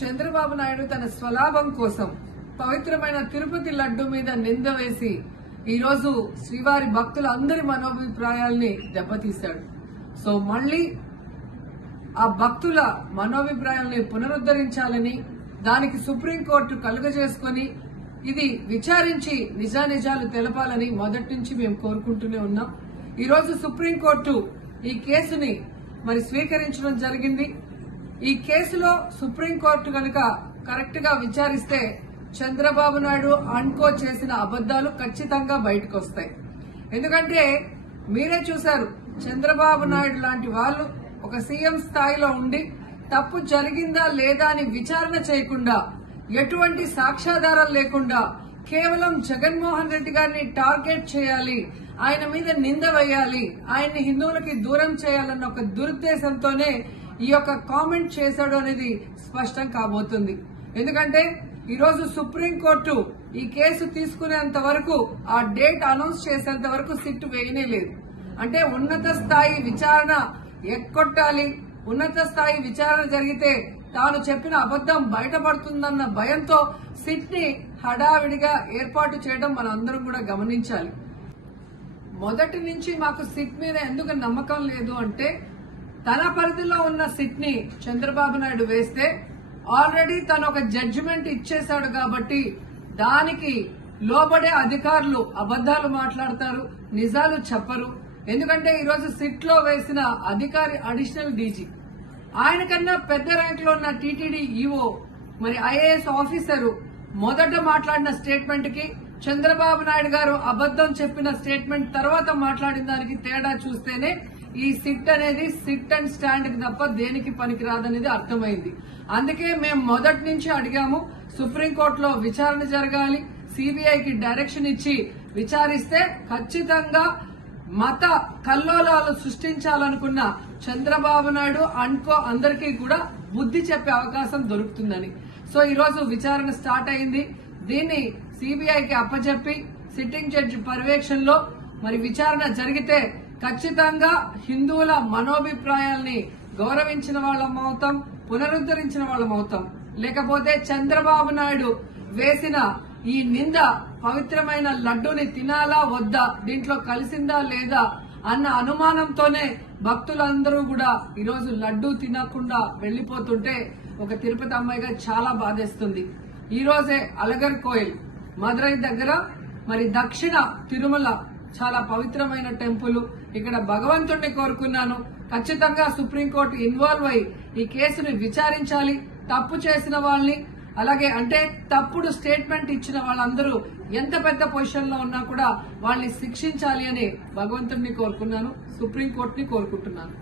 చంద్రబాబు నాయుడు తన స్వలాభం కోసం పవిత్రమైన తిరుపతి లడ్డు మీద నింద వేసి ఈరోజు శ్రీవారి భక్తులందరి మనోభిప్రాయాల్ని దెబ్బతీశాడు. సో మళ్లీ ఆ భక్తుల మనోభిప్రాయాల్ని పునరుద్ధరించాలని, దానికి సుప్రీంకోర్టు కలుగజేసుకుని ఇది విచారించి నిజానిజాలు తెలపాలని మొదటి నుంచి మేము కోరుకుంటూనే ఉన్నాం. ఈరోజు సుప్రీంకోర్టు ఈ కేసుని స్వీకరించడం జరిగింది. ఈ కేసులో సుప్రీంకోర్టు కనుక కరెక్ట్ గా విచారిస్తే చంద్రబాబు నాయుడు అన్కో చేసిన అబద్దాలు ఖచ్చితంగా బయటకు వస్తాయి. ఎందుకంటే మీరే చూశారు, చంద్రబాబు నాయుడు లాంటి వాళ్ళు ఒక సీఎం స్థాయిలో ఉండి తప్పు జరిగిందా లేదా అని విచారణ చేయకుండా, ఎటువంటి సాక్ష్యాధారాలు లేకుండా కేవలం జగన్మోహన్ రెడ్డి గారిని టార్గెట్ చేయాలి, ఆయన మీద నింద వేయాలి, ఆయన్ని హిందువులకి దూరం చేయాలన్న ఒక దురుద్దేశంతోనే ఈ యొక్క కామెంట్ చేశాడు అనేది స్పష్టం కాబోతుంది. ఎందుకంటే ఈరోజు సుప్రీంకోర్టు ఈ కేసు తీసుకునేంత వరకు, ఆ డేట్ అనౌన్స్ చేసేంత వరకు సిట్ వేయనే లేదు. అంటే ఉన్నత స్థాయి విచారణ ఎక్కొట్టాలి, ఉన్నత స్థాయి విచారణ జరిగితే తాను చెప్పిన అబద్దం బయటపడుతుందన్న భయంతో సిట్ ని హడావిడిగా ఏర్పాటు చేయడం మనం అందరం కూడా గమనించాలి. మొదటి నుంచి మాకు సిట్ మీద ఎందుకు నమ్మకం లేదు అంటే, తన పరిధిలో ఉన్న సిట్ ని చంద్రబాబు నాయుడు వేస్తే ఆల్రెడీ తను ఒక జడ్జిమెంట్ ఇచ్చేశాడు కాబట్టి దానికి లోబడే అధికారులు అబద్దాలు మాట్లాడతారు, నిజాలు చెప్పరు. ఎందుకంటే ఈరోజు సిట్ లో వేసిన అధికారి అడిషనల్ డీజీ, ఆయన కన్నా పెద్ద ర్యాంక్ లో ఉన్న టీటీడీ ఈఓ, ఐఏఎస్ ఆఫీసరు మొదట మాట్లాడిన స్టేట్మెంట్ కి చంద్రబాబు నాయుడు గారు అబద్దం చెప్పిన స్టేట్మెంట్ తర్వాత మాట్లాడిన దానికి తేడా చూస్తేనే ఈ సిట్ అనేది సిట్ అండ్ స్టాండ్ కి తప్ప దేనికి పనికిరాదనేది అర్థమైంది. అందుకే మేము మొదటి నుంచి అడిగాము, సుప్రీంకోర్టులో విచారణ జరగాలి, సిబిఐకి డైరెక్షన్ ఇచ్చి విచారిస్తే ఖచ్చితంగా మత కల్లోలాలు సృష్టించాలనుకున్న చంద్రబాబు నాయుడు అన్కో అందరికీ కూడా బుద్ధి చెప్పే అవకాశం దొరుకుతుందని. సో ఈరోజు విచారణ స్టార్ట్ అయింది. దీన్ని సిబిఐకి అప్పచెప్పి సిట్టింగ్ జడ్జి పర్యవేక్షణలో విచారణ జరిగితే ఖచ్చితంగా హిందువుల మనోభిప్రాయాల్ని గౌరవించిన వాళ్ళమవుతాం, పునరుద్ధరించిన వాళ్ళమవుతాం. లేకపోతే చంద్రబాబు నాయుడు వేసిన ఈ నింద పవిత్రమైన లడ్డూని తినాలా వద్దా, దీంట్లో కలిసిందా లేదా అన్న అనుమానంతోనే భక్తులందరూ కూడా ఈరోజు లడ్డూ తినకుండా వెళ్లిపోతుంటే ఒక తిరుపతి అమ్మాయిగా చాలా బాధేస్తుంది. ఈ రోజే అలగర్ కోయిల్ మదురై దగ్గర దక్షిణ తిరుమల చాలా పవిత్రమైన టెంపుల్, ఇక్కడ భగవంతుడిని కోరుకున్నాను. ఖచ్చితంగా సుప్రీంకోర్టు ఇన్వాల్వ్ అయి ఈ కేసుని విచారించాలి. తప్పు చేసిన వాళ్ళని, అలాగే అంటే తప్పుడు స్టేట్మెంట్ ఇచ్చిన వాళ్ళందరూ ఎంత పెద్ద పొజిషన్ లో ఉన్నా కూడా వాళ్ళని శిక్షించాలి అని భగవంతుడిని కోరుకున్నాను, సుప్రీంకోర్టుని కోరుకుంటున్నాను.